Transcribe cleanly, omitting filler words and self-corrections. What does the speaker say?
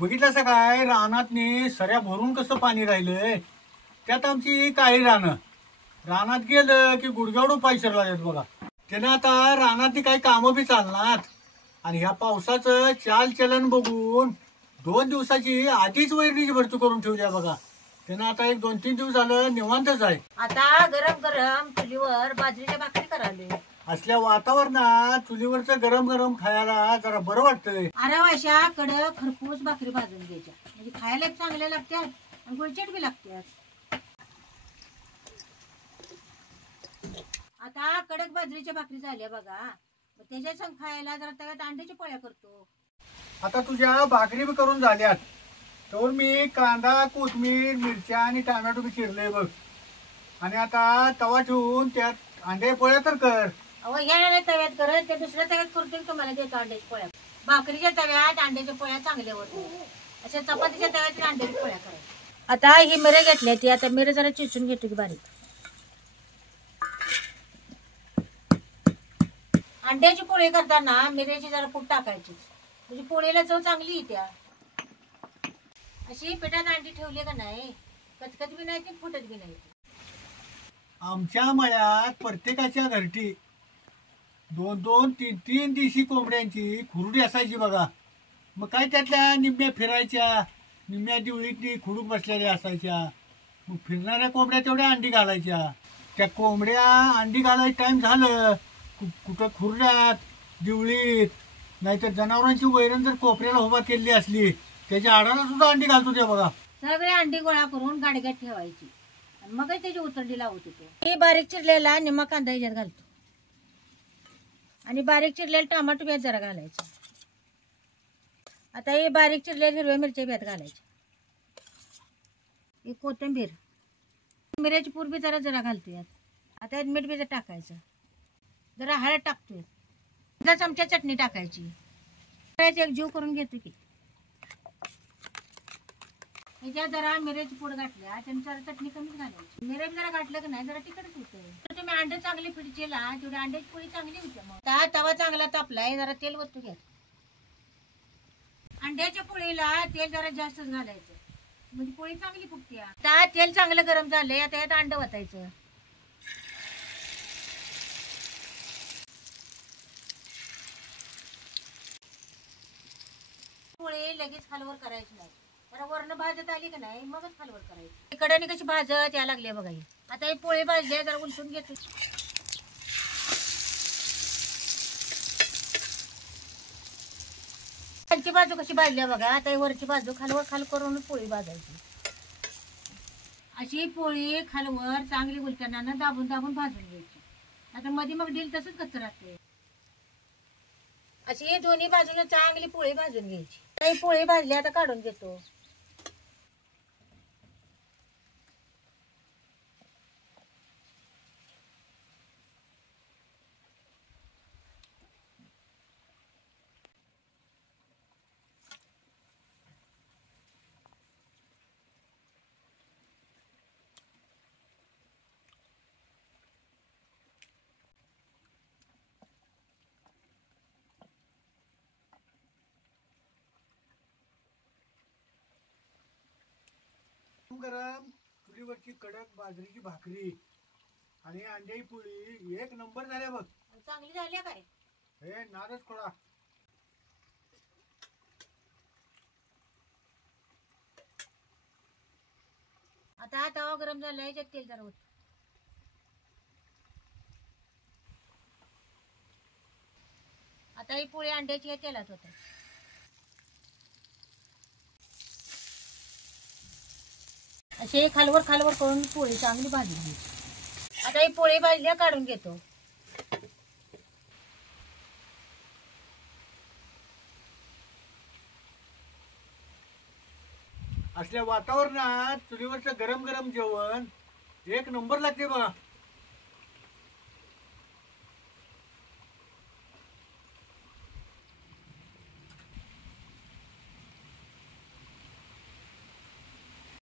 बघितलं काय रानातनी सऱ्या भरून कसं पाणी राहिलंय. त्यात आमची काळी रानात गेलं की गुडघ्यावरून पाय शिरला येत बघा. त्यानं आता रानातली काही कामं बी चालणार आणि ह्या पावसाचं चालचलन बघून 2 दिवसाची आधीच वैरणीची भरती करून ठेवली आहे बघा. त्यानं आता 1-2-3 दिवस झालं निवांतच आहे. आता गरम गरम चुलीवर बाजरीच्या भाकरी करायला. असल्या वातावरणात चुलीवरचं गरम गरम खायला जरा बरं वाटतंय. अरे वाशा कडक खरपूस भाकरी भाजून घ्यायच्या म्हणजे खायला चांगल्या लागतात आणि गुळचट बी लागतात. आता कडक बाजरीच्या भाकरी झाल्या बघा. मग त्याच्या संग खायला जरा तव्यात अंड्याच्या पोळ्या करतो. आता तुझ्या भाकरी बी करून झाल्यात तर मी कांदा कोथिंबीर मिरच्या आणि टोमॅटो बी चिरले बघ. आणि आता तवा ठेवून त्यात अंडे पोळ्या तर कर. अहो ह्या नाही तव्यात करत, त्या दुसऱ्या तव्यात करतो तुम्हाला देतो अंड्याच्या पोळ्या. भाकरीच्या तव्यात अंड्याच्या पोळ्या चांगल्या होते. अशा चपातीच्या तव्यात अंड्याच्या पोळ्या करायच्या. आता ही मिरे घेतली ती आता मिरे जरा चिचून घेतो की बारीक. अंड्याची पोळी करताना मिऱ्याची जरा पूड टाकायची म्हणजे पोळीला चव चांगली येते. अशी पिठात अंडी ठेवली का नाही कचकच बी नाही फुटत बी नाही. आमच्या मळ्यात प्रत्येकाच्या घरटी 2-2, 3-3 देशी कोंबड्यांची खुरडी असायची बघा. मग काय त्यातल्या निम्म्या फिरायच्या, निम्म्या दिवळीतली खुडूक बसलेल्या असायच्या. मग फिरणाऱ्या कोंबड्या तेवढ्या अंडी घालायच्या. त्या कोंबड्या अंडी घालायचं टाइम झालं कुठं खुरड्यात दिवळीत नाहीतर जनावरांची वैरण जर कोपऱ्याला उभा केली असली त्याच्या आडाला सुद्धा अंडी घालतो त्या बघा. सगळे अंडी गोळा करून गाडग्यात ठेवायची आणि मग त्याची उतरडी लावत होतो. हे बारीक चिरलेला निम्मा कांदा ह्याच्यात घालतो आणि बारीक चिरलेला टमाटो ब्यात जरा घालायचं. आता हे बारीक चिरलेल्या हिरव्या मिरच्या ब्यात घालायच्या. हे कोथिंबीर मिरची पूड बी जरा जरा घालतो यात. आता यात मीठ बी टाकायचं. जरा हळद टाकतोय. 1 चमचा चटणी टाकायची. एक जीव करून घेतो की ह्याच्यात जरा मिरची पूड घातल्या त्याने जरा चटणी कमीच घालायची. मिरची जरा घातलं की नाही जरा तिखटच होतं. तुम्ही अंडे चांगली पिडचेला तेवढी अंड्याची पोळी चांगली होते. मग तवा चांगला तापलाय जरा तेल वतू घ्या. अंड्याच्या पोळीला तेल जरा जास्तच घालायचं म्हणजे पोळी चांगली फुगते. आता तेल चांगलं गरम झालंय आता यात अंड वतायचं. पोळी लगेच खालवर करायची नाही. जरा वरण भाजत आली का नाही मगच खालवर करायची. कडाने कशी भाजत या लागले बघा. ही आता ही पोळी भाजली जरा उलटून घेतो. खालची बाजू कशी भाजली बघा. आता ही वरची बाजू खालवर खाल करून पोळी भाजायची. अशी पोळी खालवर चांगली उलटण्यानं दाबून दाबून भाजून घ्यायची. आता मध्ये मग डील तसंच कच्च राहते. अशी दोन्ही बाजूने चांगली पोळी भाजून घ्यायची. काही पोळी भाजली आता काढून घेतो. गरम चुलीवरची कडक बाजरीची भाकरी आणि अंड्याची पोळी 1 नंबर झाल्या बघ. चांगली झाली काय हे नारच खोळा. आता तवा गरम झाला याच्यात तेल जरा होत. आता ही पोळी अंड्याची तेलात होत. असे खालवर खालवर करून पोळी चांगली भाजली घ्यायची. आता ही पोळी भाजल्या काढून घेतो. असल्या वातावरणात चुलीवरचं गरम गरम जेवण 1 नंबर लागते बघा.